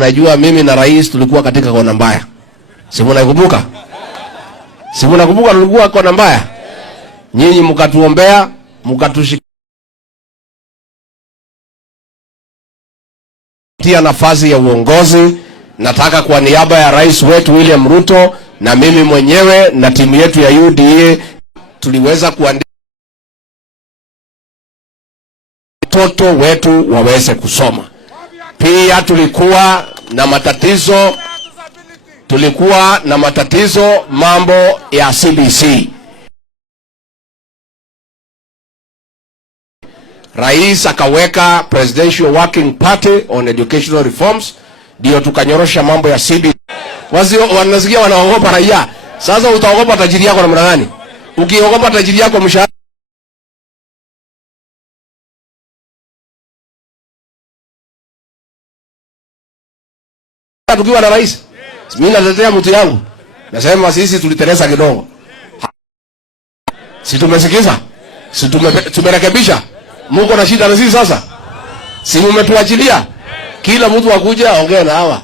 mnajua mimi na rais tulikuwa katika kona mbaya. Si mnakumbuka? Si mnakumbuka tulikuwa kona mbaya? Nyinyi mkatuombea, mkatushikia nafasi ya uongozi. Nataka kwa niaba ya rais wetu William Ruto na mimi mwenyewe na timu yetu ya UDA tuliweza kuandika watoto wetu waweze kusoma. Pia tulikuwa na matatizo mambo ya CBC. Rais akaweka Presidential Working Party on Educational Reforms, ndio tukanyorosha mambo ya CBC. Wanasikia wanaogopa raia. Sasa utaogopa tajiri yako namna gani? Ukiogopa tajiri yako mshahara tukiwa na rais. Mimi natetea mtu yangu. Nasema sisi tuliteresa kidogo. Si tumesikiza? Si tumerekebisha? Mungu na shida na sisi sasa. Si mmetuachilia? Kila mtu akuja aongee na hawa.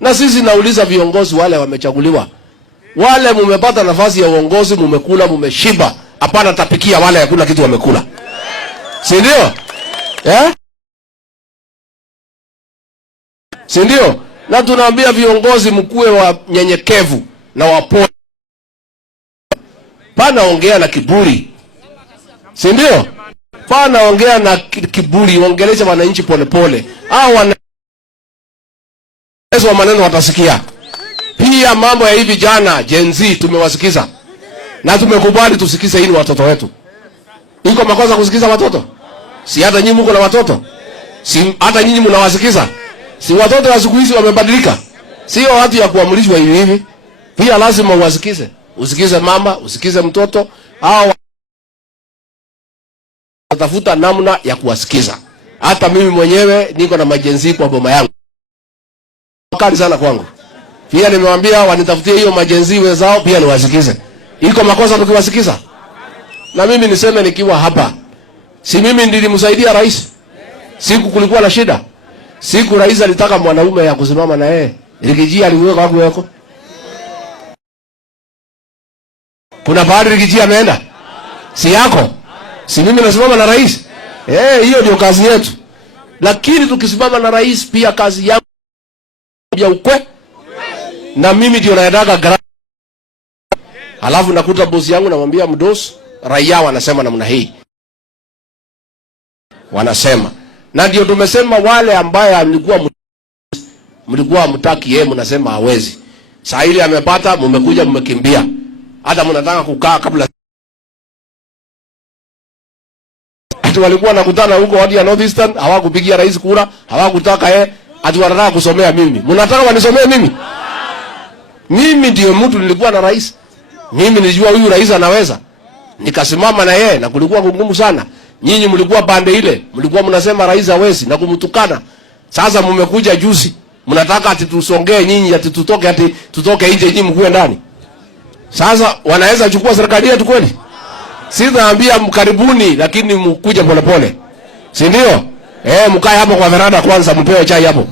Na sisi nauliza viongozi wale wamechaguliwa. Wale mumepata nafasi ya uongozi, mumekula, mumeshiba. Hapana tapikia wale hakuna kitu wamekula. Si ndio? Si ndio? Na tunaambia viongozi mkuwe wa nyenyekevu na wapole. Pana ongea na kiburi. Si ndio? Pana ongea na kiburi, ongelesha wananchi polepole. Hao wa maneno watasikia. Pia mambo ya hivi jana Gen Z tumewasikiza. Na tumekubali tusikize hili watoto wetu. Iko makosa kusikiza watoto? Si hata nyinyi mko na watoto? Si hata nyinyi mnawasikiza? Si watoto wa siku hizi wamebadilika? Sio watu ya kuamrishwa hivi hivi. Pia lazima uwasikize. Usikize mama, usikize mtoto. Hao watafuta namna ya kuwasikiza. Hata mimi mwenyewe niko na majenzi kwa boma yangu. Kali sana kwangu. Pia nimewaambia wanitafutie hiyo majenzi wenzao pia niwasikize. Iko makosa tukiwasikiza? Na mimi niseme nikiwa hapa. Si mimi nilimsaidia rais? Siku kulikuwa na shida. Siku rais alitaka mwanaume ya kusimama na yeye. Rigiji aliweka wapi wako? Kuna bahari Rigiji ameenda? Si yako? Si mimi nasimama na rais? Hiyo ndio kazi yetu. Lakini tukisimama na rais pia kazi yangu ya ukwe. Na mimi ndio naendaga alafu nakuta bosi yangu namwambia mdosi, raia wanasema namna hii. Wanasema. Na ndio tumesema wale ambaye mlikuwa mtaki yeye mnasema hawezi. Saa ile amepata mmekuja mmekimbia. Hata mnataka kukaa kabla. Ati walikuwa nakutana huko wadi ya North Eastern, hawakupigia rais kura, hawakutaka yeye, ati wanataka kusomea mimi. Mnataka wanisomee mimi? Mimi ndio mtu nilikuwa na rais. Mimi nilijua huyu rais anaweza. Nikasimama na yeye na kulikuwa ngumu sana. Nyinyi mlikuwa pande ile, mlikuwa mnasema rais hawezi na kumtukana. Sasa mmekuja juzi, mnataka ati tusongee nyinyi ati tutoke nje nyinyi mkue ndani. Sasa wanaweza chukua serikali yetu kweli? Sitaambia mkaribuni lakini mkuje polepole. Si ndio? Mkae hapo kwa veranda kwanza mpewe chai hapo.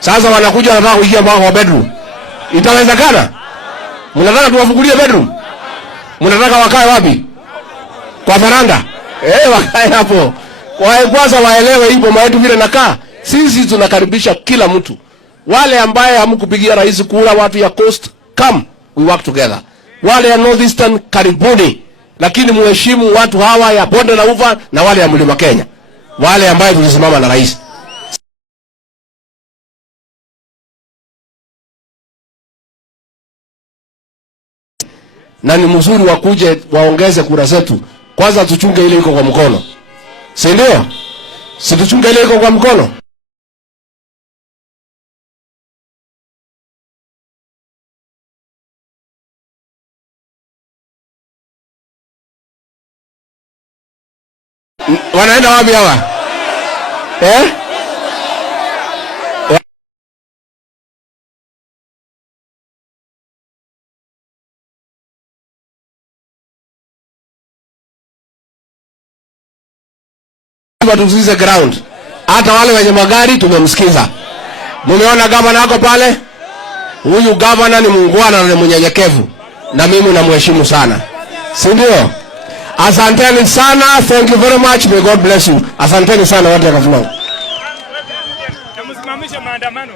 Sasa wanakuja wanataka kuingia kwa bedroom. Itawezekana? Mnataka tuwafungulie bedroom? Mnataka wakae wapi? Kwa veranda? Wakae hapo. Kwanza waelewe hii boma yetu vile nakaa. Sisi tunakaribisha kila mtu. Wale ambaye hamkupigia rais kura, watu ya Coast, come, we work together. Wale ya North Eastern, karibuni. Lakini muheshimu watu hawa ya Bonde la Ufa na wale ya Mlima Kenya. Wale ambaye tulisimama na rais. Na ni mzuri wakuje waongeze kura zetu. Kwanza tuchunge ile iko kwa mkono. Si ndio? Si tuchunge ile iko kwa mkono. Wanaenda wapi hawa? Tusize ground. Hata wale wenye magari tumemsikiza. Mumeona gavana wako pale? Huyu gavana ni muungwana na mnyenyekevu. Na mimi namheshimu sana. Si ndio? Asanteni sana. Thank you very much. May God bless you. Asanteni sana wote kwa